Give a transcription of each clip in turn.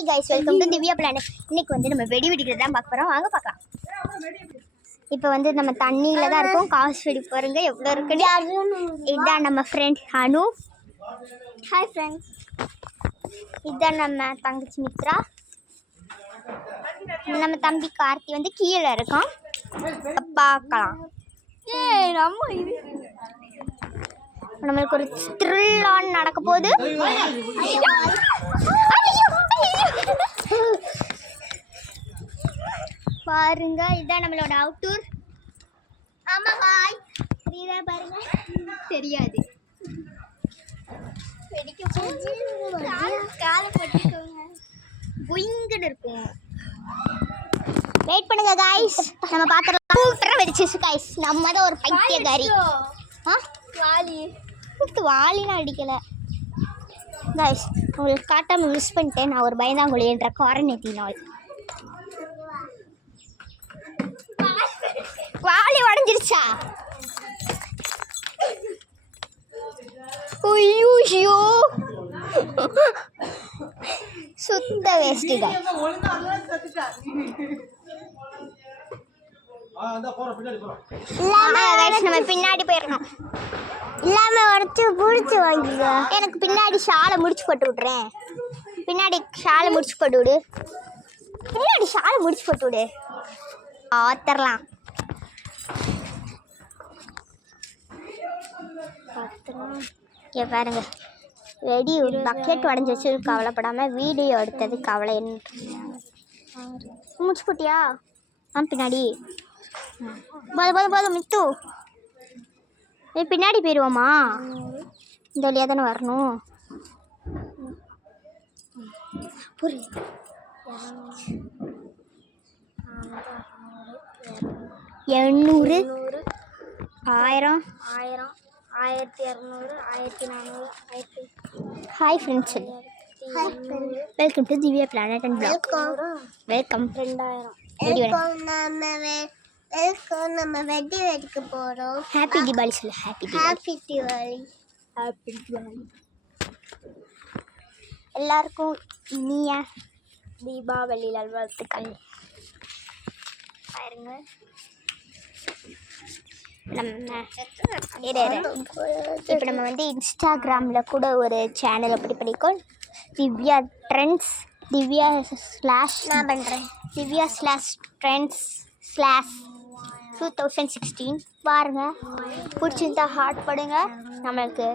Hi guys, welcome to Divya planet. இன்னைக்கு வந்து நம்ம வெடி வெடிக்கிறது தான் பார்க்க போகிறோம். வாங்க பார்க்கலாம். இப்போ வந்து நம்ம தண்ணியில் தான் இருக்கோம். காசு வெடி பாருங்க எவ்வளோ இருக்குன்னு. இதுதான் நம்ம ஃப்ரெண்ட் அனு. Hi friends. இதுதான் நம்ம தங்கச்சி மித்ரா. நம்ம தம்பி கார்த்தி வந்து கீழே இருக்கோம். பார்க்கலாம். நம்மளுக்கு ஒரு த்ரில்லான் நடக்க போகுது. பாருங்க, இதுதான் நம்மளோட அவுட்டூர். ஆமா பாய், பாருங்க தெரியாது. இருக்கும். வெயிட் பண்ணுங்க காய்ஸ், நம்ம பாத்திரலாம். சூப்பரா வெடிச்சிச்சு காய்ஸ். நம்ம தான் ஒரு பைத்தியக்காரி. வாலிலாம் அடிக்கல காய்ஸ். உங்களுக்கு காட்டாமல் மிஸ் பண்ணிட்டேன். நான் ஒரு பயந்தாங்குழி என்ற குவாரண்டைனால் வாலி உடஞ்சிருச்சா? ஐயோ, சுத்த வேஸ்ட். நம்ம பின்னாடி போயிடணும். இல்லாம உடச்சு முடிச்சு வாங்கிக்க. எனக்கு பின்னாடி ஷாலை முடிச்சு போட்டு விட்றேன். பின்னாடி ஷாலை முடிச்சு போட்டு விடு. பின்னாடி ஷாலை முடிச்சு போட்டு விடு. ஆத்தரலாம். பாருங்க, வெடி பக்கெட் உடஞ்சி வச்சு கவலைப்படாமல் வீடியோ எடுத்தது கவலை. முடிச்சு போட்டியா? பின்னாடி போதும் மித்து. பின்னாடி போயிடுவோமா? இந்த வழியாக தானே வரணும். 800 1000 1200 1400 hi friends, welcome to Divya planet and blog. Welcome. 2000 நம்ம வெடி வெடிக்க போறோம். ஹாப்பி தீபாவளி சொல்லு. ஹாப்பி தீபாவளி. எல்லாருக்கும் இனிய தீபாவளி நல்வாழ்த்துக்கள். பாருங்க, இப்போ நம்ம வந்து இன்ஸ்டாகிராமில் கூட ஒரு சேனல் அப்படி படிக்கோம். திவ்யா ட்ரெண்ட்ஸ். திவ்யா /trends/2016 பாருங்க. பிடிச்சிருந்தா ஹார்ட் பண்ணுங்க. நம்மளுக்கு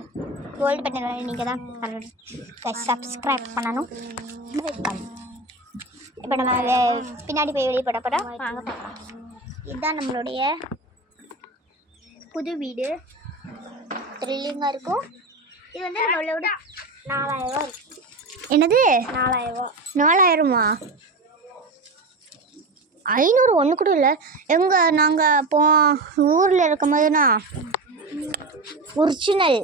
கோல்டு பட்டன் நீங்கள் தான் சப்ஸ்கிரைப் பண்ணணும். வெல்கம். இப்போ நம்ம பின்னாடி போய் வெளியே போட போகிறோம். வாங்க பார்க்கலாம். இதுதான் நம்மளுடைய புது வீடு. த்ரில்லிங்காக இருக்கும். இது வந்து நம்மளோட 4000 இருக்கு. என்னது 4000? 500 ஒன்று கூட இல்லை. நாங்கள் அப்போ ஊரில் இருக்கும் போதுனா ஒரிஜினல்.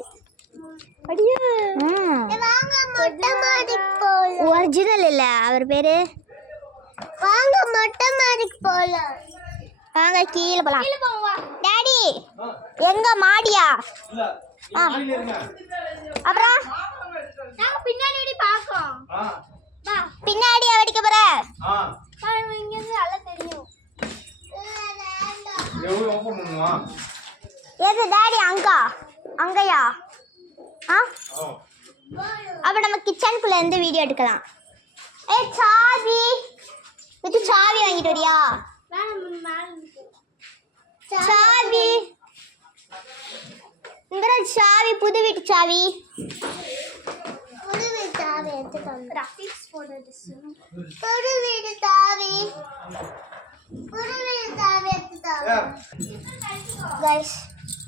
ஒரிஜினல் இல்லை, அவர் பேர். வாங்க மொட்டை மாடிக்கு போகலாம். வாங்க கீழே போகலாம். டாடி எங்க மாடியா? அப்புறம் பின்னாடி பார்ப்போம். பின்னாடி வெடிக்க போற. தெரியும் எது டாடி? அங்கயா? அப்ப நம்ம கிச்சனுக்குள்ள இருந்து வீடியோ எடுக்கலாம். சாவி வாங்கிட்டு வரியா? சாவி புது வீட்டு சாவி.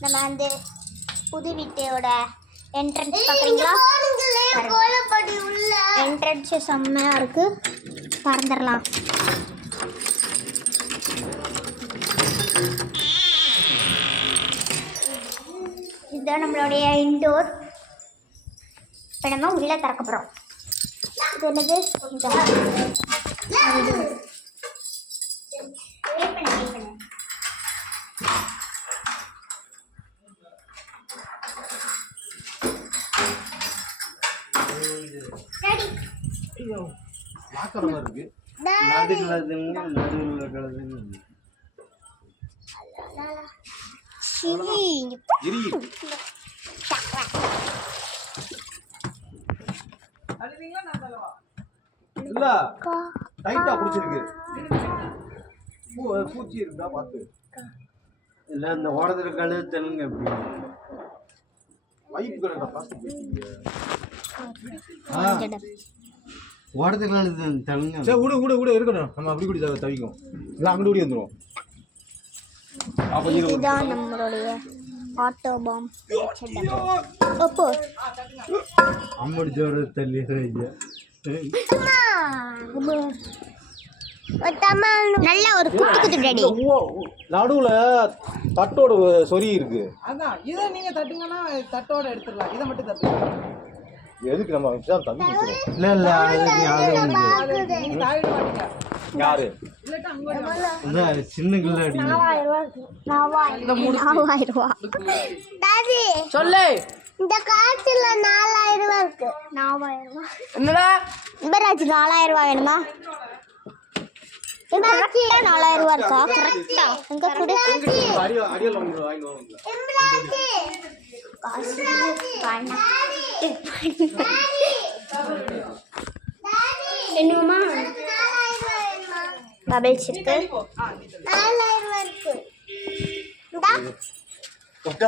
நம்ம அந்த புது வீட்டோட என்ட்ரன்ஸ் பார்க்குறீங்களா? என்ட்ரன்ஸ் செம்மையாக இருக்கு. பறந்துடலாம். இதுதான் நம்மளுடைய இன்டோர். இப்போ நம்ம உள்ளே திறக்க போகிறோம். இது என்னது? பாக்குறமா இருக்கு நடுவுல கலதுங்க இல்ல டைட்டா பிடிச்சிருக்கு பூச்சி இருக்கா பாத்து இல்ல இந்த ஓடத்துல கழுது தெலுங்க எப்படி வைப்பு கிடக்கா பாத்து ஓடத்துல கழுது தெலுங்க சரி விடு விடு விடு இருக்கணும் நம்ம அப்படி கூடி தவிக்கும் இல்லை அங்கிட்டு கூடி வந்துடும் இதுதான் நம்மளுடைய ஆட்டோ பாம் அப்போ அம்மடிச்சோட தள்ளி நல்ல ஒரு குத்து குத்து டாடி நடுவுல தட்டோட சொறி இருக்கு அதான் இதை நீங்க தட்டுங்கன்னா தட்டோட எடுத்துடலாம் இதை மட்டும் தட்டுங்க எதுக்கு நம்ம எக்ஸாம் தள்ளி கொடுத்துறோம் இல்ல இல்ல நீங்க தாவிட மாட்டீங்க யாரு இல்லட்டா அங்க சின்ன கில்லாடி 4000 ரூபாய் டாடி சொல்லு இந்த காசுல 4000 ரூபாய் இருக்கு 4000 ரூபாய் என்னடா இம்பராஜ் 4000 ரூபாய் வேணுமா கரெக்டா 4000 ரூபாய் இருக்கா கரெக்டா எங்க குடு அடியல வாங்கி வாங்க காசு என்னமா பபிள் சிப் 4000 ரூபாய் இருக்கு இந்தா 4000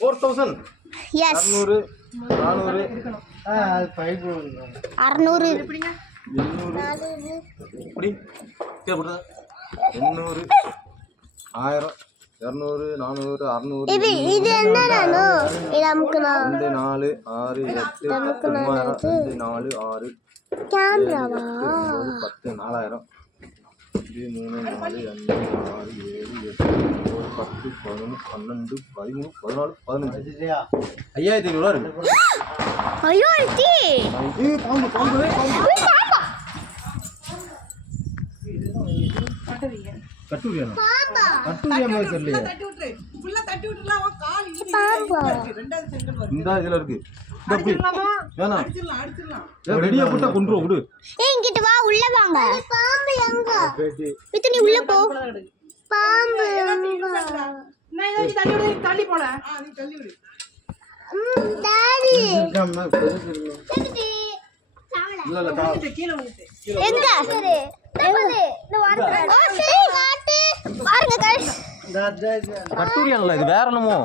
4000 எஸ் 200 400 அது பைப் 600 800 இப்படி கேப்படா 800 1000 200 400 600 இது என்ன நானு இது நமக்கு 2 4 6 8 9 4 6 கேமராவா 10 4000 3 4 5 6 7 8 10 11 12 13 14 15 5500 இருக்கு ஐயோ ஆண்டி இது பாம்பு பாம்பு கட்டுரியா கட்டுரியா மாதிரி தெரியல தட்டி விட்டுரு ஃபுல்லா தட்டி விட்டுறலாம் அவன் கால் இழுத்து ரெண்டாவது செங்கல் வருது இந்த இதுல இருக்கு இந்த அப்படி வேணா அடிச்சிடலாம் ரெடியா போட்டா கொண்டுறோம் விடு ஏய் இங்கிட்டு வா உள்ள வாங்க பாம்பு எங்க வித்து நீ உள்ள போ பாம்பு நான் இதை தள்ளி விடு தள்ளி போல நீ தள்ளி விடு டாடி இல்ல இல்ல கீழே வந்துட்டு எங்க இந்த வாரத்துல காட்டு பாருங்க गाइस கட்டுரியான்ல இது வேற என்னமோ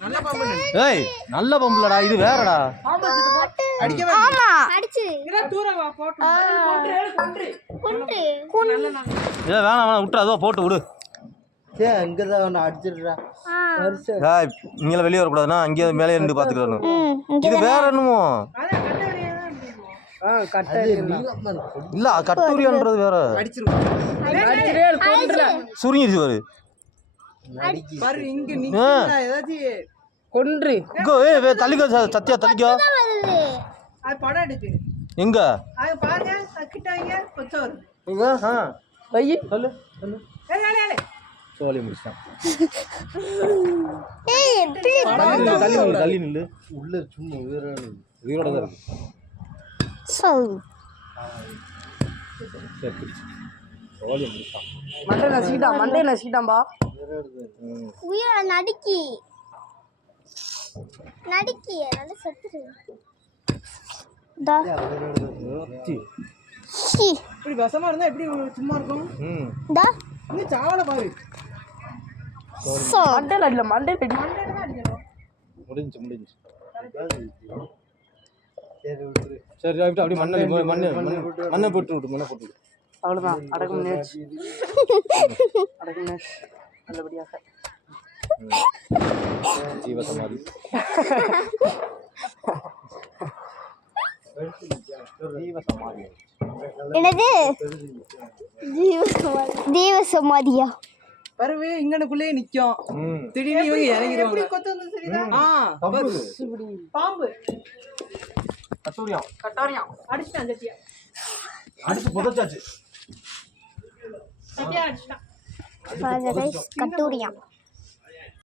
நல்ல பாம்பு ஏய் நல்ல பம்புலடா இது வேறடா பாம்பு அடிக்கவே ஆமா அடிச்சு இத தூர வா போட்டு குண்டு ஏ வேணாம் வேணாம் விட்டுற அதோ போட்டு விடு சே அங்க தான் அடிச்சிடுறா ஏய் இங்க வெளிய வர கூடாதுனா அங்க மேலே இருந்து பாத்துக்கறணும் இது வேற என்னமோ அத கட்டறியா தான் கட்ட இல்ல கட்டுரியான்றது வேற அடிச்சிரு கொன்றல சுருங்கிடுச்சு பாரு பாரு இங்க நிக்குடா ஏதாச்சி கொன்று இங்கோ ஏய் தள்ளிக்கோ சத்தியா தள்ளிக்கோ அது படம் எடுக்கு எங்க அது பாருங்க கிட்டாங்க கொச்சவர் இங்க வை சொல்லு சொல்லு ஏய் ஏய் சோலி முடிச்சான் ஏய் தள்ளி நில்லு உள்ள சும்மா உயிரோட தான் இருக்கு சோ சரி சோலி முடிச்சான் மண்டே நசிட்டாம்பா உயிர நடுக்கி நல்ல செத்துரு டா சி இப்படி வசமா இருந்தா எப்படி சும்மா இருக்கும் டா நீ சாவல பாரு சோ மண்டேல இல்ல மண்டேல தான் அடிக்கணும் முடிஞ்சு சரி விட்டுரு சரி அப்படி மண்ணை போட்டு விடு மண்ணை போட்டு விடு அவ்வளவுதான் அடக்கம் முயற்சி நல்லபடியாக ஜீவசமாதி ஜீவசமாதி என்னது ஜீவசமாதியா பருவே இங்கனக்குள்ளே நிக்கும் திடீர்னு இவங்க இறங்கிடுவாங்க எப்படி கொத்து வந்து சரிதா பாம்பு கட்டாரியம் அடிச்சிட்டான் சத்தியா அடிச்சு புதைச்சாச்சு சத்தியா அடிச்சிட்டான் கட்டூரியா